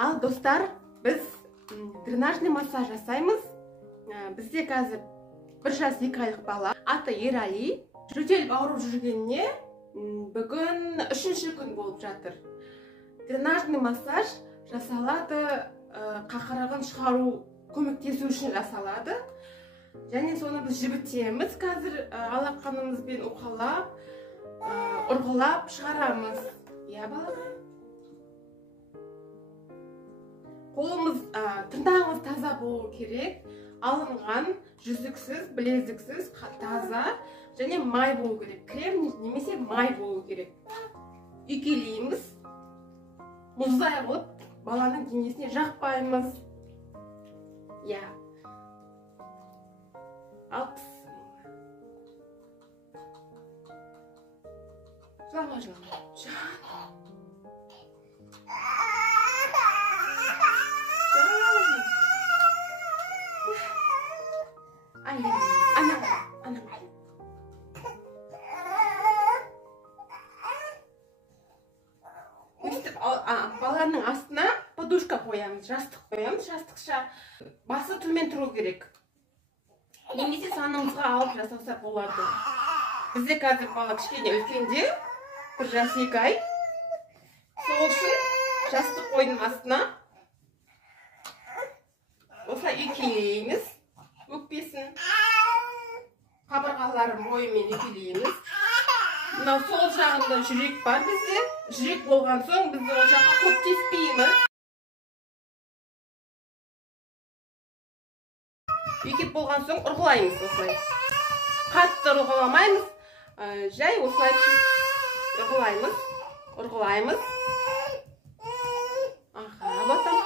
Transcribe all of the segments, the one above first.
Ал достар, біз дренажный массаж жасаймыз. Бізде қазір 1 жас 2 айлық бала, аты Ерали, жөтел ауырып жүргеніне бүгін 3-ші күн болып жатыр. Дренажный массаж жасалады, қақырығын шығару көмектесу үшін жасалады. Және соны біз жібітеміз, қазір алақанымызбен уқалап, ұрғылап шығарамыз. Иә, балаға? Қолымыз, тырнағымыз таза болу керек. Алынған, жүзіксіз, білезіксіз, таза және май болу керек. Крем немесе май болу керек. Үйкелейміз. Мұздай қылып, баланың денесіне жақпаймыз. Иә. Алпыс. Жылама, жылама. Баланың астына подушка қоямыз, жастық қоямыз, жастықша басы төмен тұру керек. Немесе саныңызға алып жасаса болады. Бізде қазір бала кішкене үлкенде, 1 жас 2 ай. Сол үшін жастық қойдың астына осылай үйкелейміз, өкпесін, қабырғаларын бойымен үйкелейміз. Мынау сол жағында жүрек бар бізде. Жүрек болған соң біз ол жаққа көп теспейміз. Үйкеп болған соң ұрғылаймыз осылай. Қатты ұрғыламаймыз, жай осылай ұрғылаймыз, ұрғылаймыз. Аха, батам.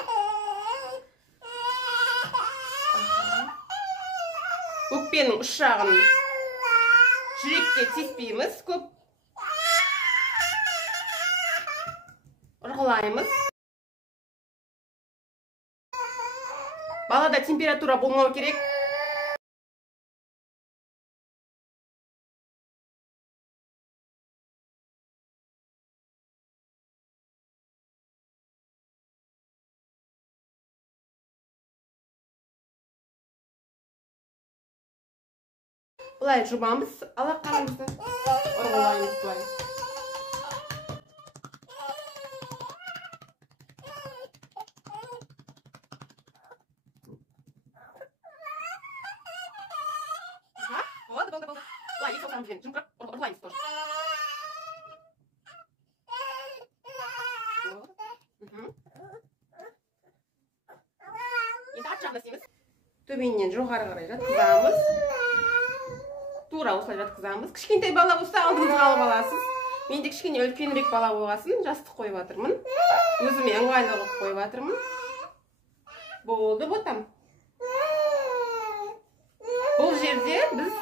Өкпенің үш жағын жүрекке теспейміз көп. Ұрғылаймыз. Балада температура болмау керек. Бұлай жұмамыз, алақанымызды ұрғылаймыз бұлай. Болды. Бұлай, екі осыған бізбен жұмқырып ұрғылаймыз тоже. Енді арт жағына істейміз. Төменнен жоғары қарай жатқызамыз. Тура осылай жатқызамыз. Кішкентай бала болса алдыңызға алып аласыз. Менде кішкене үлкенірек бала болғасын, жастық қойып жатырмын. Өзіме ыңғайлы қылып қойып жатырмын. Болды, ботам. Бұл жерде біз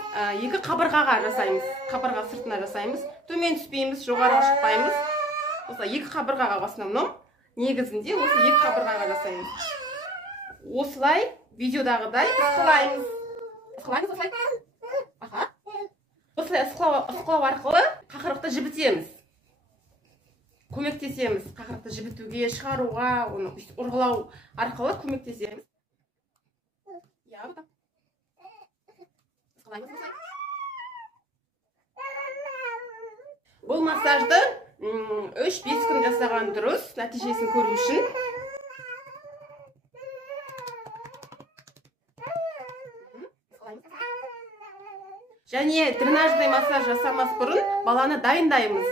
екі қабырғаға жасаймыз. Қабырға сыртына жасаймыз. Төмен түспейміз, жоғары шықпаймыз. Осылай екі қабырғаға в основном, негізінде осы екі қабырғаға жасаймыз. Осылай видеодағыдай ысқылаймыз. Ысқылаймыз осылай. Аха. Осылай ысқылау арқылы қақырықты жібітеміз. Көмектесеміз. Қақырықты жібітуге, шығаруға, оны ұрғылау арқылы көмектесеміз. Я вот так. Ысқылаймыз осылай. Бұл массажды 3-5 күн жасаған дұрыс, нәтижесін көру үшін. Және дренажный массаж жасамас бұрын баланы дайындаймыз.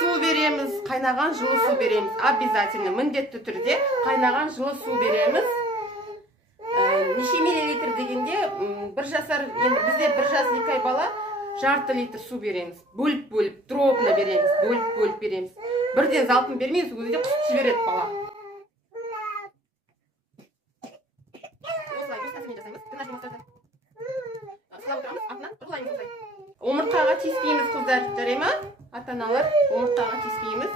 Су береміз, қайнаған жылы су береміз. Обязательно, міндетті түрде қайнаған жылы су береміз. Неше миллилитр дегенде, 1 жасар, енді бізде 1 жас 2 ай бала жарты литр су береміз. Бөліп-бөліп, дробно береміз, бөліп-бөліп береміз. Бірден залпын бермейміз, өзінде құсып жібереді бала. Осылай, өз тәсілмен жасаймыз, дренажный массажды. Сылап отырамыз, артынан ұрғылаймыз осылай. Омыртқаға теспейміз, қыздар, жарай ма? Ата-аналар, омыртқаға теспейміз.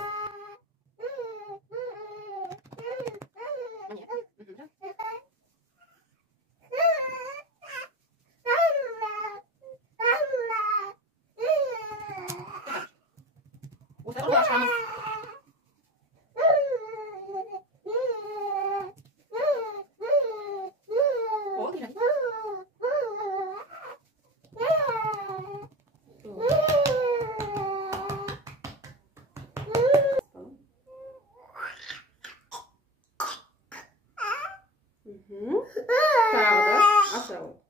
Осылай ұрғылап шығамыз. тағы да асырау.